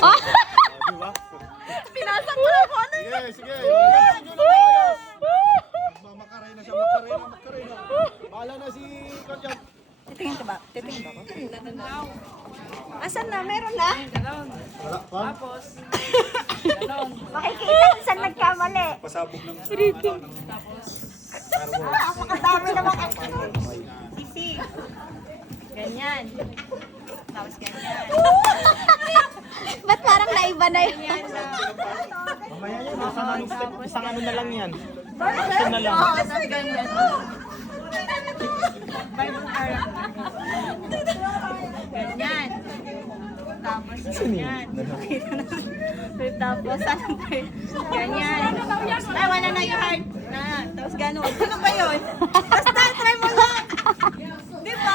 Oh! Diba? Pinasok ko na po. Sige, sige. Sige na tayo. Makaray na siya, makaray na. Bahala na si Kotyan. Titingin ka ba? Titingin ba ako? Asan na? Meron na? Wala pa. Makikita kung saan nagkamali. Pasabog ng... Ako kadami naman. Sisi. Ganyan. Tapos ganyan. Ba't parang naiba na yun? Mamaya yan, isang ano na lang yan. Isa na lang. Tapos ganyan. Bible character. Ganyan. Tapos ganyan. Tapos ano pa yun? Ganyan. Ay, wala na yung heart. Tapos gano'n. Ano ba yun? Basta, try mo lang. Di ba?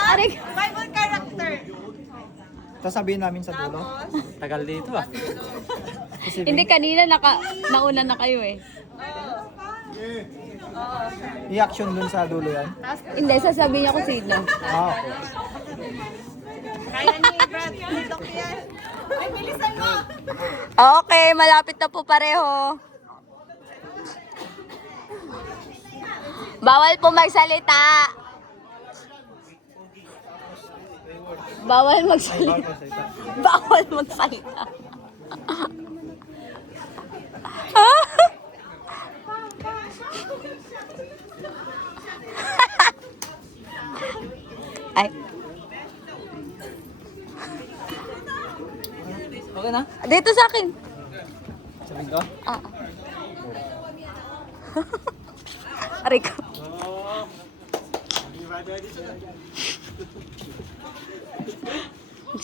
Bible character. Tapos sabihin namin sa dulo. Tapos, Tagal dito ah. Hindi, kanina nauna na kayo eh. I-action dun sa dulo yan. Hindi, sasabihin niya kung sino. Ah, okay. kaya ni Brad, dito ko yan. Ay, bilisan mo. Okay, malapit na po pareho. Bawal po magsalita. Bawal magsalita. Bawal magsalita. Ay. Okay na? Dito sa akin. Sabihin ko? Ah. Aray ko. Oh.